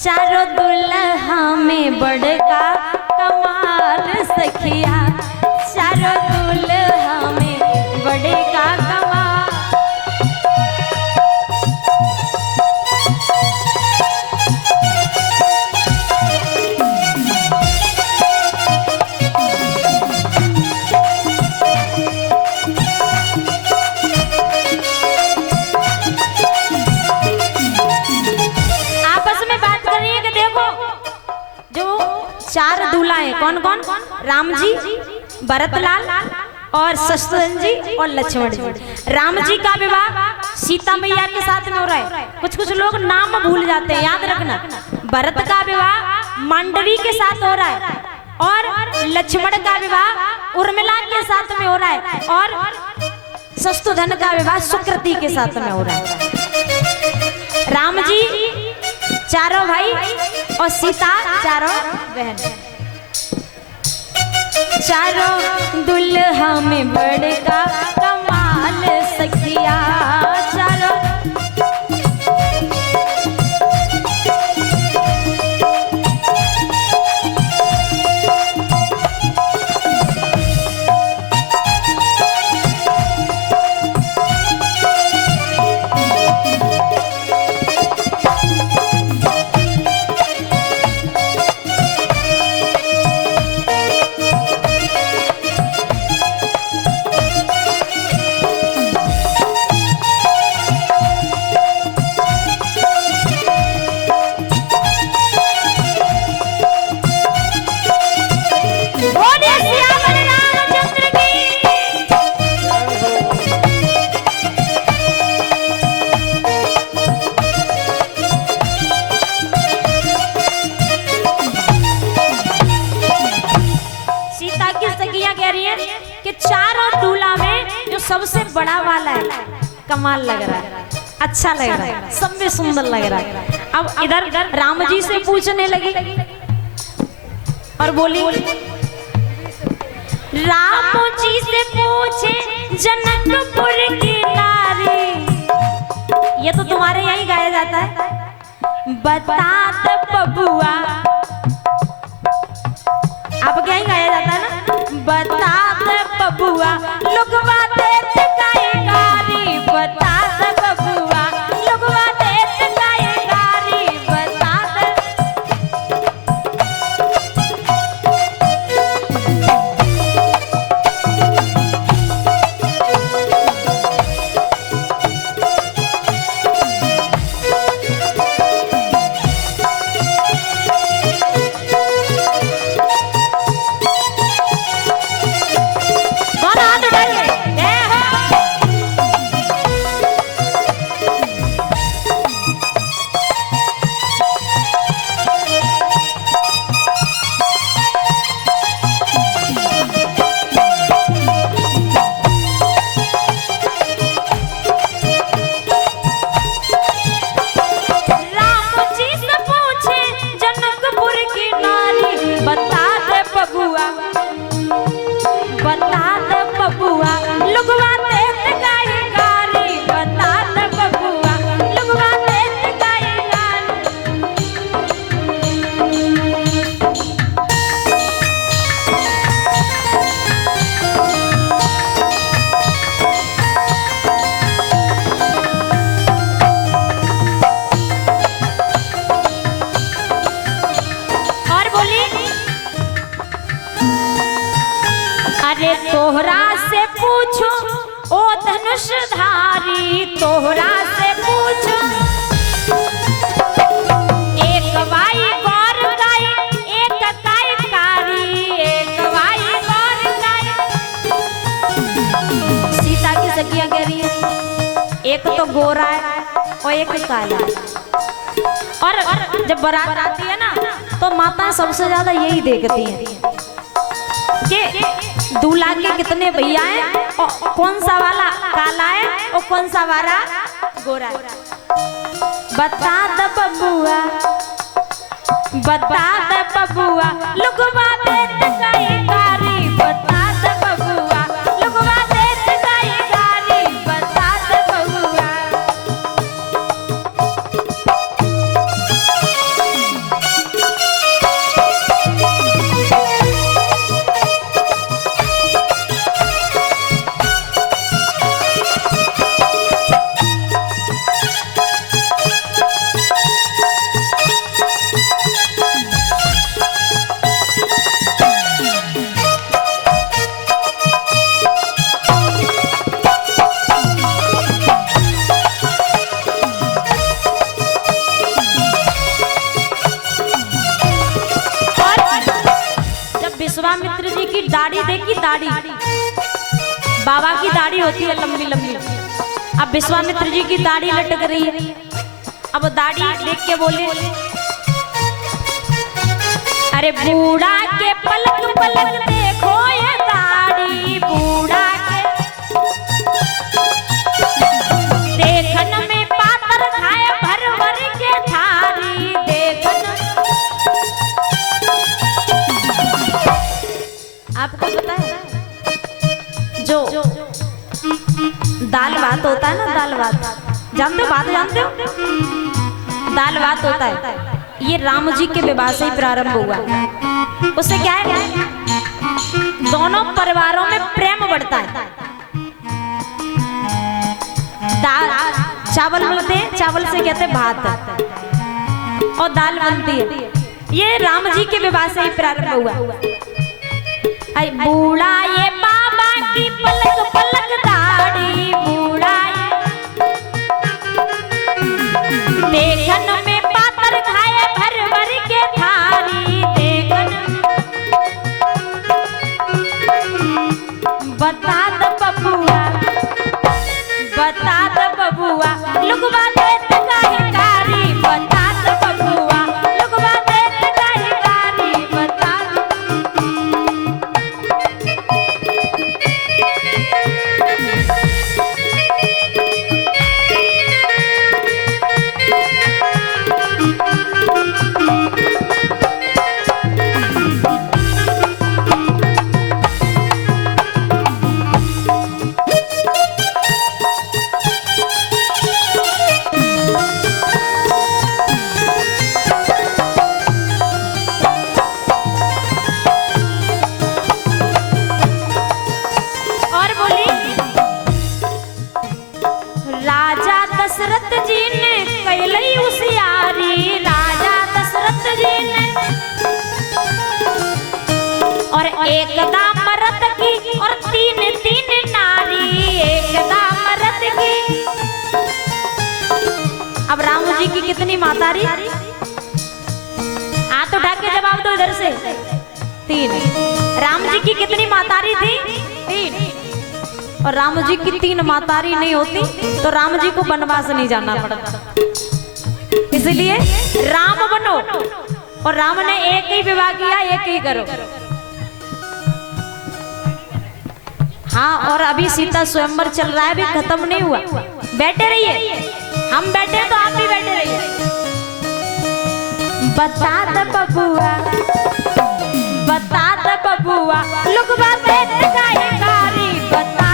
चारों दुल्हा में बड़का कमाल सखिया, चारों दुल्हा में बड़का कमाल। चार दूल्हा है, कौन कौन? राम जी, भरतलाल और शत्रुघ्न जी और लक्ष्मण जी। राम जी का विवाह सीता मैया के साथ में हो रहा है। कुछ कुछ लोग नाम भूल जाते हैं, याद रखना। भरत का विवाह मांडवी के साथ हो रहा है और लक्ष्मण का विवाह उर्मिला के साथ में हो रहा है और शत्रुघ्न का विवाह सुकृति के साथ में हो रहा है। राम जी चारों भाई और सीता चारों बहन। चारों दुल्हा में बड़का कमाल सखिया, चारों चारों दूल्हा में जो सबसे बड़ा वाला है कमाल लग रहा है, अच्छा लग रहा है, सब में सुंदर लग रहा है। अब इधर राम जी से पूछने लगी और बोली, राम जी से पूछे जनकपुर की नारी। ये तो तुम्हारे यही गाया जाता है। बता दे बबुआ, आपके यही गाया जाता है ना। बता दे बबुआ लोगवा देत काई गारी, बता दे बबुआ लोगवा देत काई गारी, बता दे। अरे तोहरा से पूछो ओ धनुषधारी, तोहरा से पूछो। एक वाई गौर गाई, एक गाय कारी, एक वाई गौर गाई। सीता की सखिया कह रही है एक तो गोरा है और एक काला है। और जब बारात आती है ना तो माता सबसे ज्यादा यही देखती हैं कि दूल्हा के कितने भैया हैं और कौन सा वाला काला है और कौन सा वाला गोरा है। बता दे बबुआ, बता दे बबुआ लुगवा देत काई गारी, बता दे बबुआ लुगवा देत काई गारी, बता दे बबुआ। दाढ़ी देखी, दाढ़ी बाबा की दाढ़ी होती है लंबी लंबी। अब विश्वामित्र जी की दाढ़ी लटक रही है। अब दाढ़ी देख के बोले, अरे बूढ़ा के पलक पलक देखो ये दाढ़ी, बूढ़ा के देखन में पातर खाए भर भर के थारी, देखन। आपको पता है जो दाल भात होता है ना, दाल भात जानते हो, बात जानते हो, दाल भात होता है, ये राम जी के विवाह से ही प्रारंभ हुआ। उससे क्या है, दोनों परिवारों में प्रेम बढ़ता है। दाल चावल मिलते हैं, चावल से कहते हैं भात, और दाल बनती है। ये राम जी के विवाह से ही प्रारंभ हुआ। आई बूढ़ा ये बाबा की पलक पलक दाढ़ी, बूढ़ा देखन में पातर खाए भर भर के थारी, देखन। बता द बबुआ, बता द बबुआ, लुगवा देत काहे कारी, बता द बबुआ, लुगवा देत काहे कारी, बता। राजा दशरथ जी ने कैलई उसियारी, राजा दशरथ जी ने, और एक दाम मरद की और तीन तीन नारी, एक दाम मरद की। अब राम जी की कितनी मातारी, हाथ उठा के जवाब दो इधर से। तीन। राम जी की कितनी मातारी थी, तीन। और राम जी की तीन मातारी नहीं होती तो राम जी को वनवास नहीं जाना पड़ता। इसलिए राम बनो, और राम ने एक ही विवाह किया, एक ही करो। हाँ, और अभी सीता स्वयंवर चल रहा है, अभी खत्म नहीं हुआ। बैठे रहिए, हम बैठे तो आप भी बैठे रहिए। बता द बबुआ, बता द बबुआ, लुगवा देत काहे कारी, बता